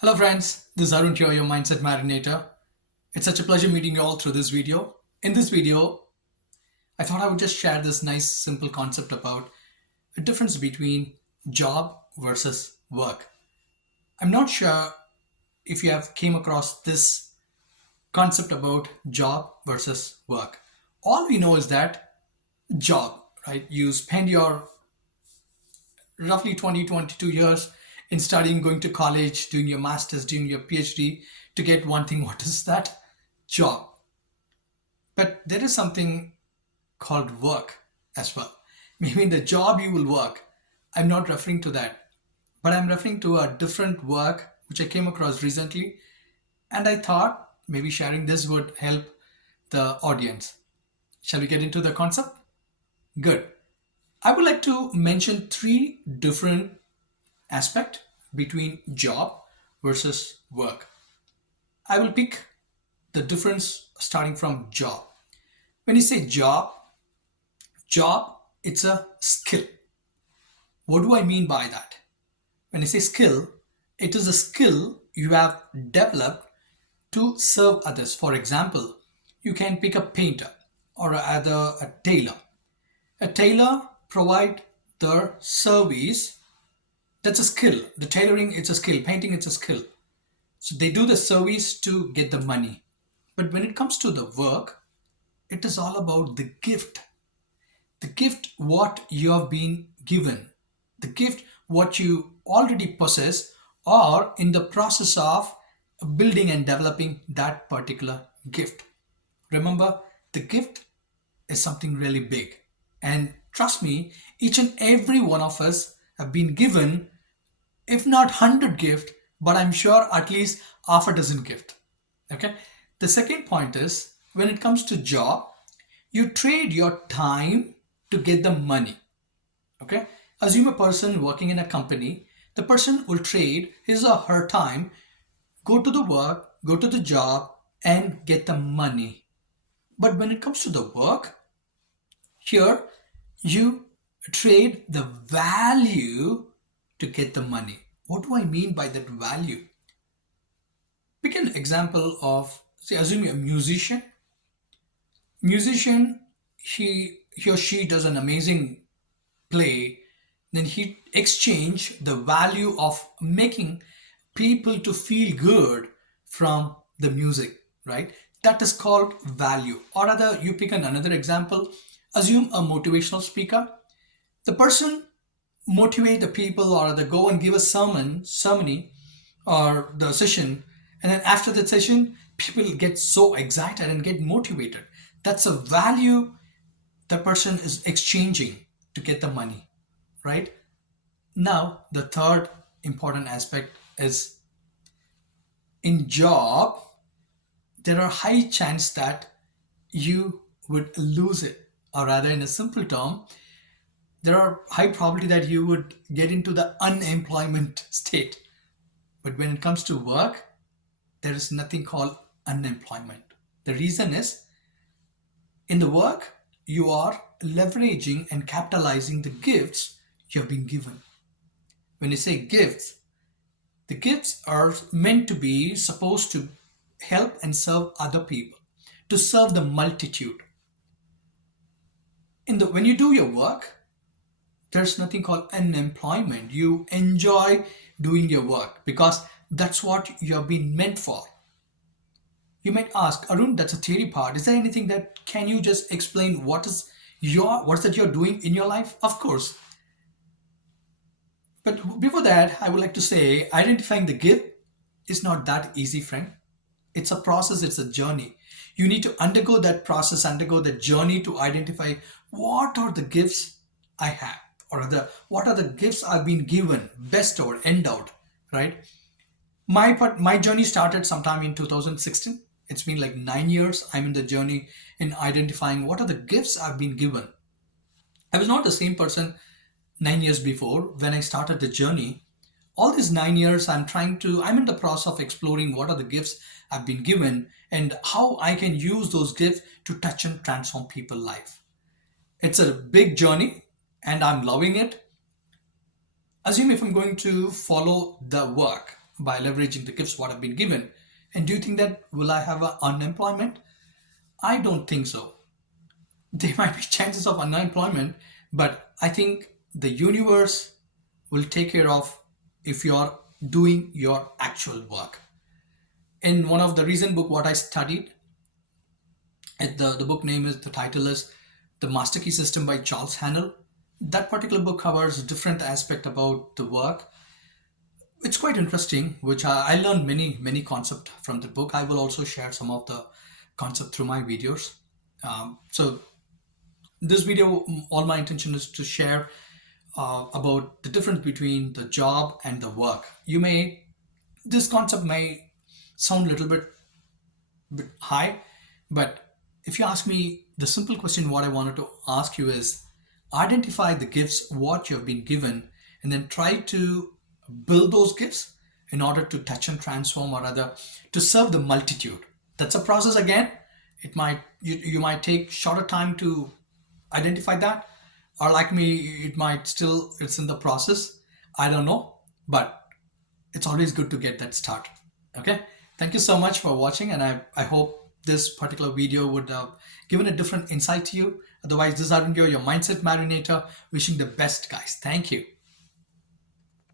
Hello friends, this is Arun here, your Mindset Marinator. It's such a pleasure meeting you all through this video. In this video, I thought I would just share this nice simple concept about a difference between job versus work. I'm not sure if you have came across this concept about job versus work. All we know is that job, right? You spend your roughly 20, 22 years in studying, going to college, doing your master's, doing your PhD to get one thing. What is that? Job. But there is something called work as well. Maybe in the job you will work. I'm not referring to that, but I'm referring to a different work which I came across recently. And I thought maybe sharing this would help the audience. Shall we get into the concept? Good. I would like to mention three different aspect between job versus work. I will pick the difference starting from job. When you say job, it's a skill. What do I mean by that? When I say skill, it is a skill you have developed to serve others. For example, you can pick a painter or either a tailor. A tailor provide their service. That's a skill. The tailoring, it's a skill. Painting, it's a skill. So they do the service to get the money. But when it comes to the work, it is all about the gift. The gift, what you have been given. The gift, what you already possess, or in the process of building and developing that particular gift. Remember, the gift is something really big. And trust me, each and every one of us have been given, if not 100 gift, but I'm sure at least half a dozen gift. Okay. The second point is when it comes to job, you trade your time to get the money. Okay. Assume a person working in a company, the person will trade his or her time, go to the work, go to the job, and get the money. But when it comes to the work, here you trade the value to get the money. What do I mean by that value? Pick an example of, say, assume you're a musician. Musician, he or she does an amazing play, then he exchange the value of making people to feel good from the music, right? That is called value. Or other, you pick another example. Assume a motivational speaker. The person motivate the people or they go and give a sermon or the session, and then after the session people get so excited and get motivated. That's a value the person is exchanging to get the money, right? Now the third important aspect is in job there are high chance that you would lose it, or rather in a simple term, there are high probability that you would get into the unemployment state. But when it comes to work, there is nothing called unemployment. The reason is in the work, you are leveraging and capitalizing the gifts you have been given. When you say gifts, the gifts are meant to be supposed to help and serve other people, to serve the multitude. When you do your work, there's nothing called unemployment. You enjoy doing your work because that's what you have been meant for. You might ask, Arun, that's a theory part. Is there anything that can you just explain what's that you're doing in your life? Of course. But before that, I would like to say identifying the gift is not that easy, friend. It's a process, it's a journey. You need to undergo that process, undergo that journey to identify what are the gifts I have, or what are the gifts I've been given, bestowed, endowed, right? My journey started sometime in 2016. It's been like 9 years. I'm in the journey in identifying what are the gifts I've been given. I was not the same person 9 years before when I started the journey. All these 9 years, I'm in the process of exploring what are the gifts I've been given and how I can use those gifts to touch and transform people's life. It's a big journey and I'm loving it. Assume if I'm going to follow the work, by leveraging the gifts what I've been given. And do you think that will I have a unemployment? I don't think so. There might be chances of unemployment, but I think the universe will take care of if you're doing your actual work. In one of the recent book what I studied, the book name is, the title is The Master Key System by Charles Hannell. That particular book covers different aspect about the work. It's quite interesting, which I learned many concepts from the book. I will also share some of the concept through my videos. So this video, all my intention is to share about the difference between the job and the work. This concept may sound a little bit high, but if you ask me, the simple question what I wanted to ask you is identify the gifts what you have been given, and then try to build those gifts in order to touch and transform, or rather to serve the multitude. That's a process again. You might take shorter time to identify that, or like me, it's in the process. I don't know, but it's always good to get that start. Okay, thank you so much for watching, and I hope this particular video would have given a different insight to you. Otherwise, this is Arvind, your mindset marinator, wishing the best, guys. Thank you.